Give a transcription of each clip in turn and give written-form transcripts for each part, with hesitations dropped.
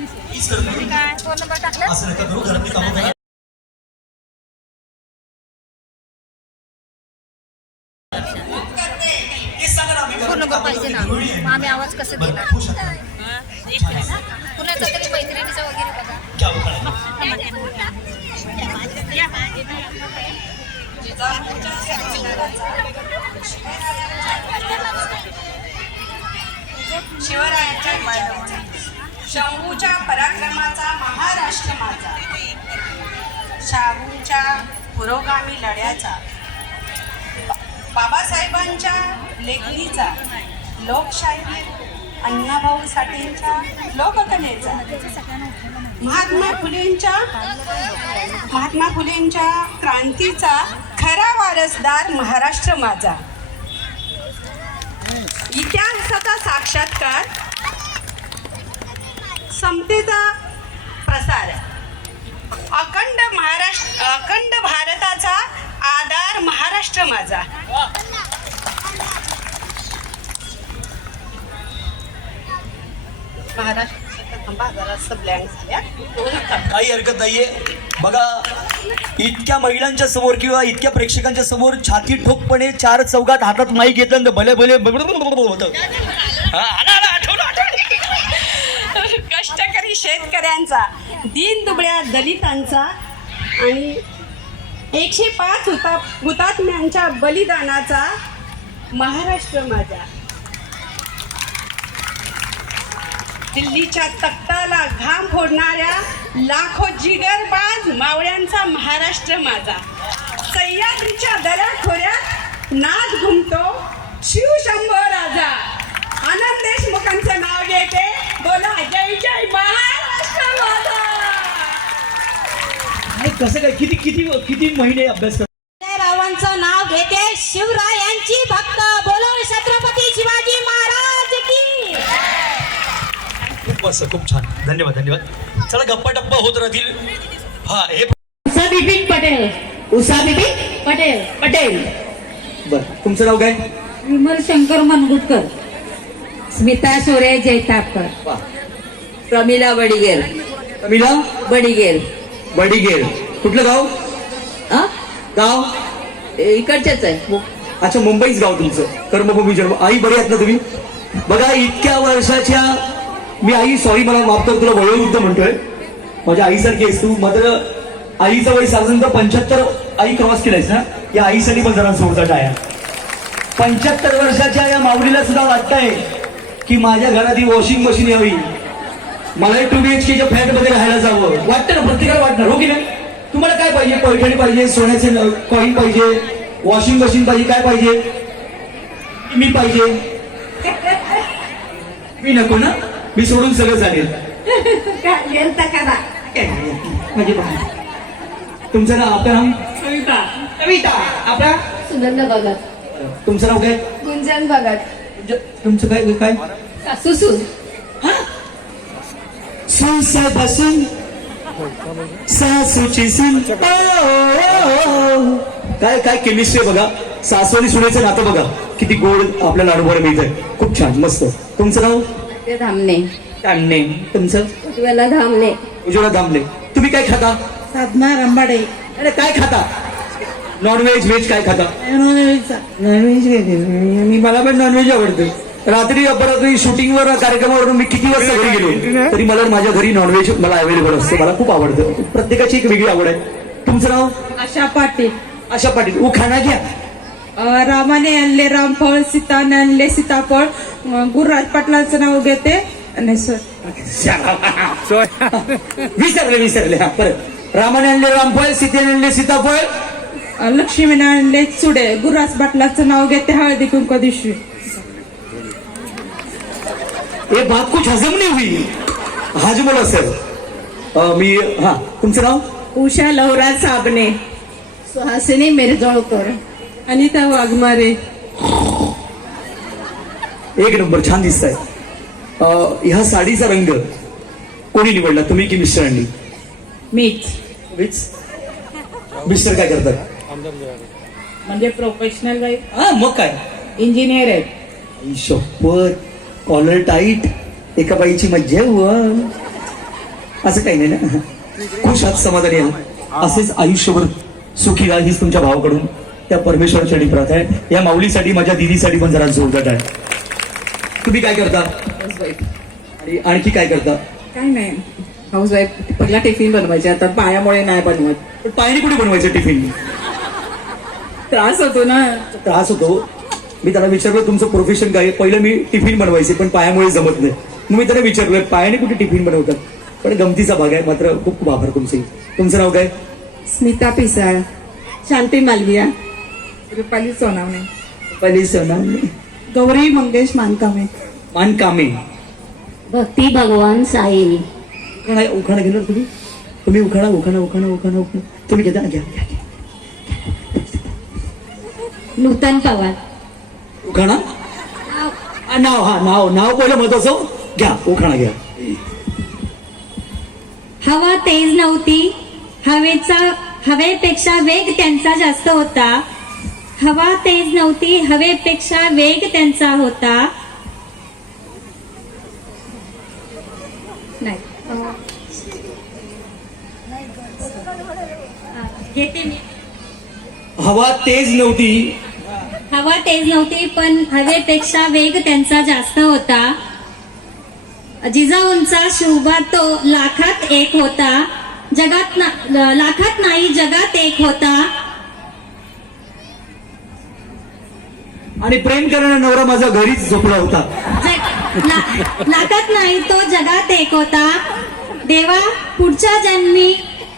Phone number टाकला असं नका करू, घरातली कामं करा. फोन नंबर पाहिजे ना, मग आम्ही आवाज कसं देणार? कुणाचा तरी मैत्रिणीचा वगैरे बघा. शिवरायांच्या विचाराचा, शंभूच्या पराक्रमाचा महाराष्ट्र माझा, शाहूच्या पुरोगामी लढ्याचा, बाबासाहेबांच्या लेखणीचा, लोकशाहीर अण्णाभाऊ साठेंच्या लोककलेचा, महात्मा फुलेंच्या क्रांतीचा खरा वारसदार महाराष्ट्र माझा. इतिहासाचा साक्षात्कार, समतेचा प्रसार, अखंड भारताचा आधार महाराष्ट्र माझा. काही हरकत नाहीये. बघा, इतक्या महिलांच्या समोर किंवा इतक्या प्रेक्षकांच्या समोर छाती ठोकपणे चार चौघात हातात माईक घेतलं तर भले भले होत. कष्टकरी शेतकऱ्यांचा, दीनदुबळ्या दलितांचा आणि 105 हुतात्म्यांच्या बलिदानाचा महाराष्ट्र माझा. दिल्लीच्या तख्ताला घाम फोडणाऱ्या लाखो जिगरबाज मावळ्यांचा महाराष्ट्र माझा. सह्याद्रीच्या दऱ्याखोऱ्यात नाद घुमतो शिवशंभो राजा. आनंद देशमुखांचं नाव घेते, बोला जय जय महाराष्ट्र माझा. कसं काय, किती किती किती महिने अभ्यास करतात. रावांचं नाव घेते, शिवरायांची भक्त, बोलो छत्रपती शिवाजी महाराज की. खूप मस्त, खूप छान, धन्यवाद धन्यवाद. चला, गप्पा टप्पा होत राहतील. हा, हे उषा बिपिन पटेल. उषा बिपिन पटेल. पटेल. बर, तुमचं नाव काय? विमल शंकर मनगुटकर. स्मिता सोरे जैतापकर. वा. प्रमिला बडिगेर. प्रमिला बडिगेर. बडिगेर. कुठलं गाव? गाव इकडच्याच आहे. अच्छा, मुंबईच गाव तुमचं. कर्मभूमी जन्म. आई बरी आहेत ना तुम्ही? बघा, इतक्या वर्षाच्या, मी आई सॉरी मला माफ कर, तुला वयोवृद्ध म्हणतोय, माझ्या आईसारखी आहेस तू. मात्र आईचं वय साधारणतः 75 आई क्रॉस केलायस ना. या आईसाठी पण जरा सोडता टाया. 75 वर्षाच्या या माऊलीला सुद्धा वाटतंय की माझ्या घरात ही वॉशिंग मशीन यावी, मला 2 BHKच्या फ्लॅट मध्ये राहायला जावं. वाटतं ना, प्रत्येकाला वाटणार, हो की नाही? तुम्हाला काय पाहिजे? पैठणी पाहिजे, सोन्याचे कॉईन पाहिजे, वॉशिंग मशीन पाहिजे, काय पाहिजे? मी पाहिजे. मी नको ना, मी सोडून सगळं चालेल. म्हणजे तुमचं नाव? आपलं नाव? कविता. कविता. आपला? सुनंदा भगत. तुमचं नाव काय? गुंजन भगत. तुमचं काय काय? सुसून. बसून सासूची सून. काय काय केमिस्ट्री बघा, सासू आणि सुनेचं नातं बघा, किती गोड आपल्या लाडूबाला मिळतंय. खूप छान, मस्त. तुमचं नाव? धामणे. धामणे. तुमचं? उज्ज्वला धामणे. उज्ज्वला धामणे. तुम्ही काय खाता? साधना रंबाडे. अरे, काय खाता? नॉनव्हेज, व्हेज काय खाता? नॉनव्हेज. मला पण नॉनव्हेज आवडतं. रात्री अपरात्री शूटिंगवर कार्यक्रमावरून मी किती वाजता घरी गेलो तरी मला माझ्या घरी नॉनव्हेज मला अवेलेबल असते. मला खूप आवडतं. प्रत्येकाची एक वेगळी आवड आहे. तुमचं नाव? आशा पाटील. आशा पाटील. खाना घ्या. रामाने आणले रामफळ, सीताने आणले सीताफळ. गुरुराज पाटलांचं नाव घेते. विसरले. हा, परत. रामाने आणले रामफळ, सीतेने आणले सीताफळ, लक्ष्मीने आणले चुडे. गुरुराज पाटलांचं नाव घेते. हळदी कुंकू दिवशी. ये बात कुछ हजम नहीं हुई. हाजमोला सर. मी हा, तुमचं नाव? उषा लवराज साबणे. सुहासिनी मिरजोळकर. अनिता वाघमारे. एक नंबर, छान दिसताय. ह्या साडीचा रंग कोणी निवडला, तुम्ही की मिस्टरांनी? मीच. मिस्टर काय करतात? म्हणजे प्रोफेशनल बाई. हा, मग काय, इंजिनियर आहेत. शपथ. Collar tight. एका बाईची मज्जा. असं काही नाही ना. खुश आहात, समाधानी आहात, असेच आयुष्यभर सुखी राहा हीच तुमच्या भावाकडून त्या परमेश्वराची प्रार्थना आहे. या माऊलीसाठी, माझ्या दिदीसाठी पण जरा जोरदार आहे. तुम्ही काय करता आणि आणखी काय करता? काय नाही, हाऊस वाईफ. पहिला टिफिन बनवायचे, आता पायामुळे नाही बनवत. पण पायाने कुठे बनवायचं टिफिन? त्रास होतो ना. त्रास होतो. मी त्याला विचारलं तुमचं प्रोफेशन काय? पहिलं मी टिफिन बनवायचे पण पायामुळे जमत नाही. मग मी त्याला विचारलं पायाने कुठे टिफिन बनवतात? पण गमतीचा भाग आहे. मात्र खूप खूप आभार तुमचे. तुमचं नाव काय? स्मिता पिसाळ, शांती मालविया, रुपाली सोनावणे, रुपाली सोनावणे, गौरी मंगेश मानकामे. मानकामे. भक्ती भगवान साई. उखाणा घेणार तुम्ही? तुम्ही उखाणा उखाणा उखाणा उखाणा उखाणा तुम्ही घेता? घ्या घ्या. नूतन पवार. उखाणा नाव, हा नाव, नाव पहिलं महत्वाचं. घ्या उखाणा घ्या. हवा तेज नव्हती, हवेपेक्षा वेग त्यांचा जास्त होता. हवा तेज नव्हती, हवेपेक्षा वेग त्यांचा होता. नाही घेते मी. हवा तेज नव्हती, हवा तेज नव्हती पण हवेपेक्षा वेग त्यांचा जास्त होता. जिजाऊंचा शिवबा तो लाखात एक होता. लाखात नाही जगात एक होता. आणि प्रेम करणारा नवरा माझा घरीच झोपला होता. लाखात नाही तो जगात एक होता. देवा पुढच्या जन्मी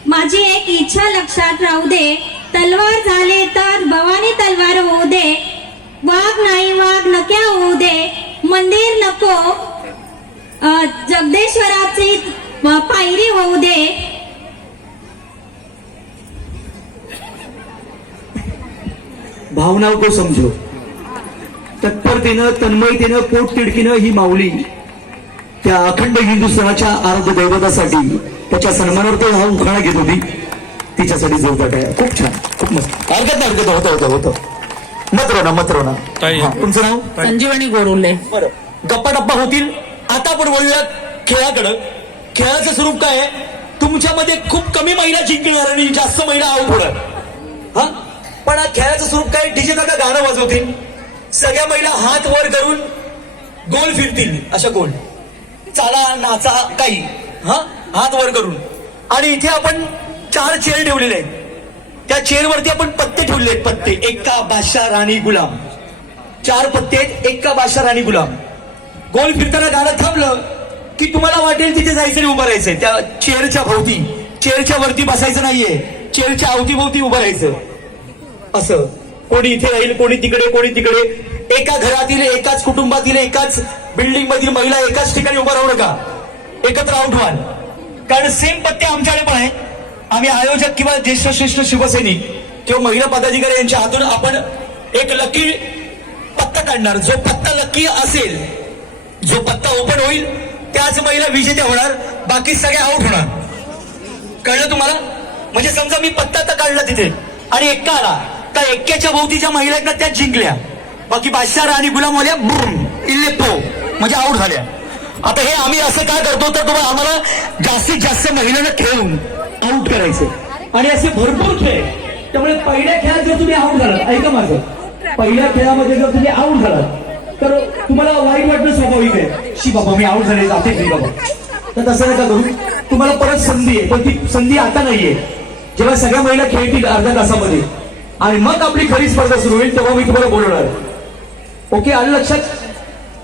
माझी एक इच्छा लक्षात राहू दे. तलवार झाले तर भवानी तलवार होऊ दे. वाघ नाही वाघ नक्या होऊ दे. मंदिर नको जगदेश्वराची पायरी होऊ दे. भावनाओं को समजो. तत्परतेनं, तन्मयतेनं, पोट तिडकीनं ही माऊली त्या अखंड हिंदुस्थानाच्या आराध्य दैवतासाठी त्याच्या सन्मानार्थ हा उखाणा घेत होती. तिच्यासाठी जोरदार आहे. खूप छान, खूप मस्त. हरकत होतं. मत रोना. तुमचं नाव? संजीवनी गोरुले. बरं, गप्पा टप्पा होतील. आता आपण वळूया खेळाकडं. खेळाचं स्वरूप काय आहे? तुमच्यामध्ये खूप कमी महिला जिंकणार आणि जास्त महिला आऊट होणार. हा, पण खेळाचं स्वरूप काय? डीजे काका गाणं वाजवतील, सगळ्या महिला हात वर करून गोल फिरतील. अशा गोल चाला नाचा काही, हा, हात वर करून. आणि इथे आपण 4 चेअर ठेवलेले आहेत. त्या चेअरवरती आपण पत्ते ठेवले आहेत. पत्ते, एक्का, बादशाह, राणी, गुलाम. 4 पत्ते आहेत. एक्का, बादशाह, राणी, गुलाम. गोल फिरताना गाणं थांबलं की तुम्हाला वाटेल तिथे जायचं आणि उभं राहायचंय. त्या चेअरच्या भोवती, चेअरच्या वरती बसायचं नाहीये. चेअरच्या अवतीभोवती उभं राहायचं. असं कोणी इथे राहील, कोणी तिकडे, कोणी तिकडे. एका घरातील, एकाच कुटुंबातील, एकाच बिल्डिंग मधील महिला एकाच ठिकाणी उभं राहू नका. एकत्र आउट व्हाल. कारण सेम पत्ते आमच्याकडे पण आहे. आम्ही आयोजक किंवा ज्येष्ठ श्रेष्ठ शिवसैनिक किंवा महिला पदाधिकारी यांच्या हातून आपण एक लकी पत्ता काढणार. जो पत्ता लकी असेल, जो पत्ता ओपन होईल त्याच महिला विजेत्या होणार. बाकी सगळे आउट होणार. कळलं तुम्हाला? म्हणजे समजा मी पत्ता तर काढला तिथे आणि एक्का आला तर एक्क्याच्या भोवतीच्या महिला आहेत ना त्या जिंकल्या. बाकी बादशाह आणि गुलामवाल्या बुम इल्लेपो म्हणजे आउट झाल्या. आता हे आम्ही असं काय करतो तर तुम्हाला आम्हाला जास्तीत जास्त महिलांना खेळून आउट करायचं. आणि असे भरपूर खेळ. त्यामुळे पहिल्या खेळात जर तुम्ही आउट झालात, ऐका माझं, पहिल्या खेळामध्ये जर तुम्ही आउट झालात तर तुम्हाला वाईट वाटणं स्वाभाविक आहे. शी बाबा मी आउट झाले, जाते नाही बाबा. तर तसं नका करू. तुम्हाला परत संधी आहे, पण ती संधी आता नाहीये. जेव्हा सगळ्या महिला खेळतील अर्ध्या तासामध्ये आणि मग आपली खरी स्पर्धा सुरू होईल तेव्हा मी तुम्हाला बोलवणार. ओके, आलं लक्षात?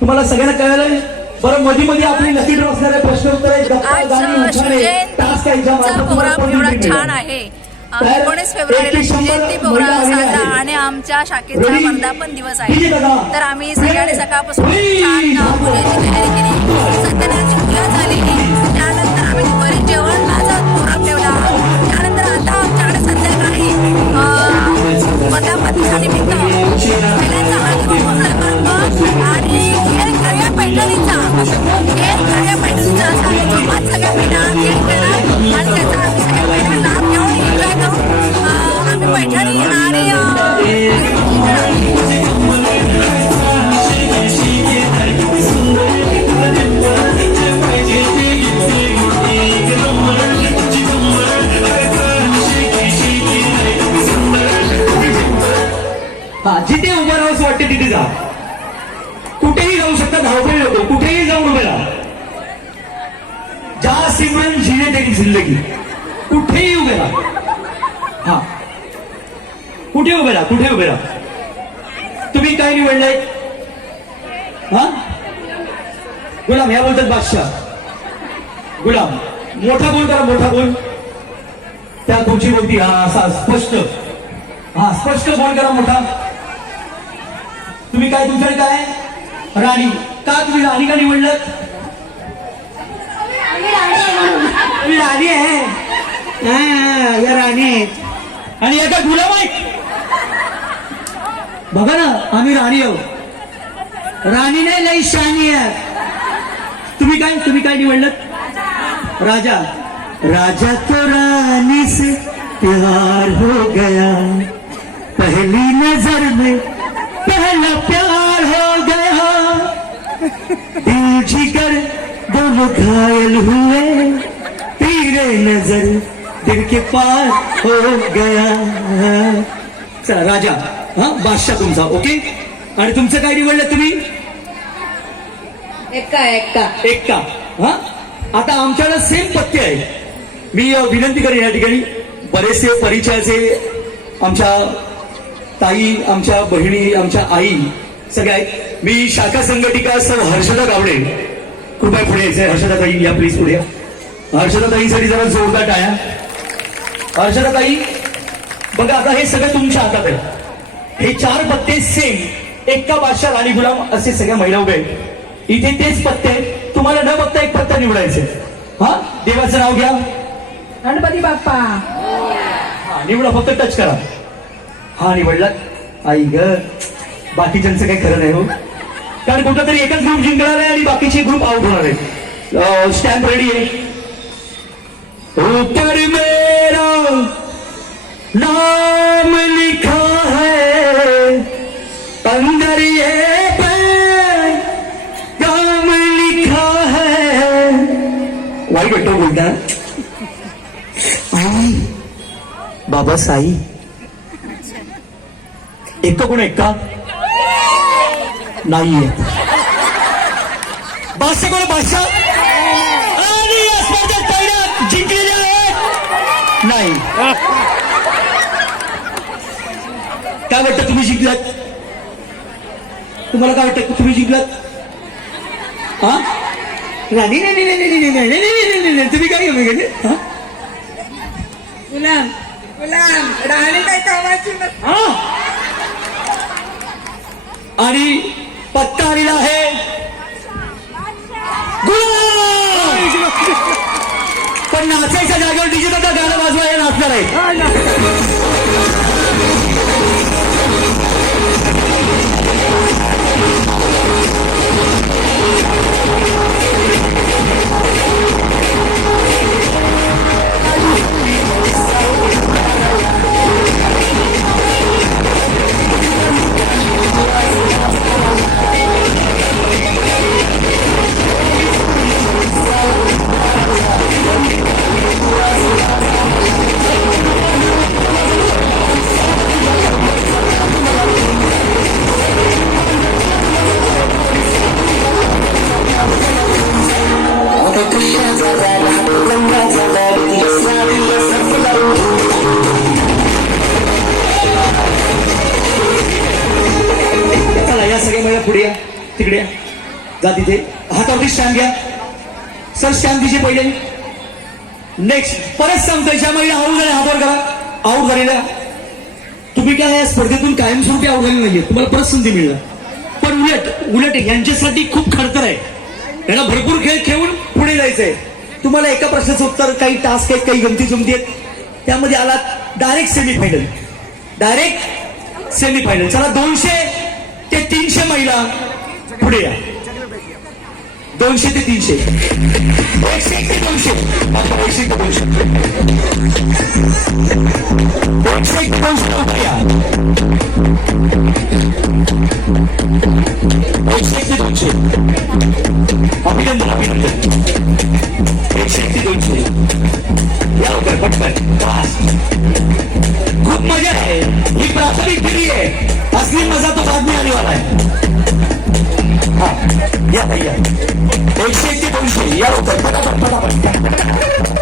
तुम्हाला सगळ्यांना कळलं? बरं, मध्ये मध्ये आपली नक्की असणारे प्रश्न उत्तर प्रोग्राम एवढा छान आहे. 19 फेब्रुवारीला शिवजयंती प्रोग्राम साजरा आणि आमच्या शाखेचा वर्धापन दिवस आहे. तर आम्ही सगळ्यांनी सकाळपासून छान पूजेची तयारी केली. सत्यनारायणची पूजा झाली. त्यानंतर आम्ही दुपारी जेवणाचा प्रोग्राम ठेवला. त्यानंतर आता आमच्याकडे संध्याकाळी वर्धापनानिमित्त महिलांचा हळदी समारंभ आणि खेळ खऱ्या पैठणीचा सगळ्या महिला खेळ खेळणार आणि त्याचा आम्ही सगळ्या महिला लाभ घेऊन एन्जॉय करून आम्ही पैठणी आणि धावपळी नको, कुठेही जाऊन उभे राहा. जा सिमरन जिने तेरी जिंदगी, कुठेही उभे राहा. हा, कुठे उभे राहा, कुठे उभे राहा. तुम्ही काय निवडलंय? हा, गुलाम. ह्या बोलतात बादशाह. गुलाम, मोठा बोल करा, मोठा बोल. त्या तुमची बोलती. हा, असा स्पष्ट. हा, स्पष्ट बोल करा मोठा. तुम्ही काय, तुमच्याकडे काय? राणी. का तुम्ही राणी का निवडलं? राणी आहे. या राणी आहेत आणि या काय गुलाम आहेत. बघा ना, आम्ही राणी आहोत. राणी नाही, लई शानी आहे. तुम्ही काय निवडलं? राजा. राजा तो रानी से प्यार हो गया, पहली नजर में पहला प्यार हो गया, दिल जिगर दोनों घायल हुए, तेरे नजर दिल के पार हो गया. चला राजा. हा, बादशाह तुमचा. ओके. आणि तुमचं काय निवडलं तुम्ही? एक्का. हा, आता आमच्याकडे सेम पत्ते आहे. मी विनंती करेन या ठिकाणी, बरेचसे परिचयाचे आमच्या ताई, आमच्या बहिणी, आमच्या आई सगळ्या आहेत. मी शाखा संघटिका सर हर्षदा गावडे, कृपया पुढे यायचंय. हर्षदा ताई या प्लीज पुढे या. हर्षदा ताईसाठी जरा जोरदार टाळ्या. हर्षदा ताई, बघा आता हे सगळं तुमच्या हातात आहे. हे 4 पत्ते सेम, एक्का, बादशाह, राणी, गुलाम असे सगळ्या महिला उभे आहेत. इथे तेच पत्ते आहेत. तुम्हाला न बघता एक पत्ता निवडायचे. हा, देवाचं नाव घ्या. गणपती बाप्पा. हा, निवडा, फक्त टच करा. हा, निवडला. आई ग, बाकीच्यांचं काही खरं नाही हो, कारण कुठं तरी एकच ग्रुप जिंकणार आहे आणि बाकीचे ग्रुप आउट होणार आहे. स्टॅम्प रेडी आहे. ऊपर मेरा नाम लिखा है, अंदर ये पैगाम लिखा है. वाईट वाटतो बोलता. बाबा साई. एक्का कोण? एक्का नाहीये. बादशाह कोण? बादशाह. आणि या स्पर्धेत पहिल्या जिंकलेले आहे. नाही. काय वाटतं, तुम्ही जिंकलात? तुम्हाला काय वाटतं, तुम्ही जिंकलात? हा, नाही नाही नाही नाही नाही नाही नाही नाही, तुम्ही काय घेऊन. हा, गुलाम. राणी काही कामाची हा. आणि पत्ता आलेला आहे गुलाम. पण नाचायच्या जागेवर डीजे दादा गाणं वाजवायला नाचणार आहे. पुढे या, तिकडे या, जा तिथे. हातावरती स्टॅम्प घ्या. सर स्टॅम्प दिजे पहिले. नेक्स्ट परत सांगतोय, ज्या महिला आऊट झाल्या हातावर करा. आऊट झालेल्या तुम्ही काय या स्पर्धेतून कायमस्वरूपी आऊट झाले नाहीये, तुम्हाला परत संधी मिळणार. पण उलट यांच्यासाठी खूप खडतर आहे. यांना भरपूर खेळ खेळून पुढे जायचंय. तुम्हाला एका प्रश्नाचं उत्तर, काही टास्क आहेत, काही गमती जमती आहेत, त्यामध्ये आलात डायरेक्ट सेमीफायनल. Direct semifinal. चला 200 ते 300 महिला पुढे या. 200 ते 300, 101 ते 200, 101 ते 200, 101 ते 200 पुढे या. 101 ते 200. अभिनंदन, अभिनंदन. 101 ते 200 या लवकर, पटकन. खूप मजा आहे. ही प्राथमिक फेरी आहे. असली मजा तो बाद में आने वाला है. या 101 ते 200 या लवकर, पटापट पटापट.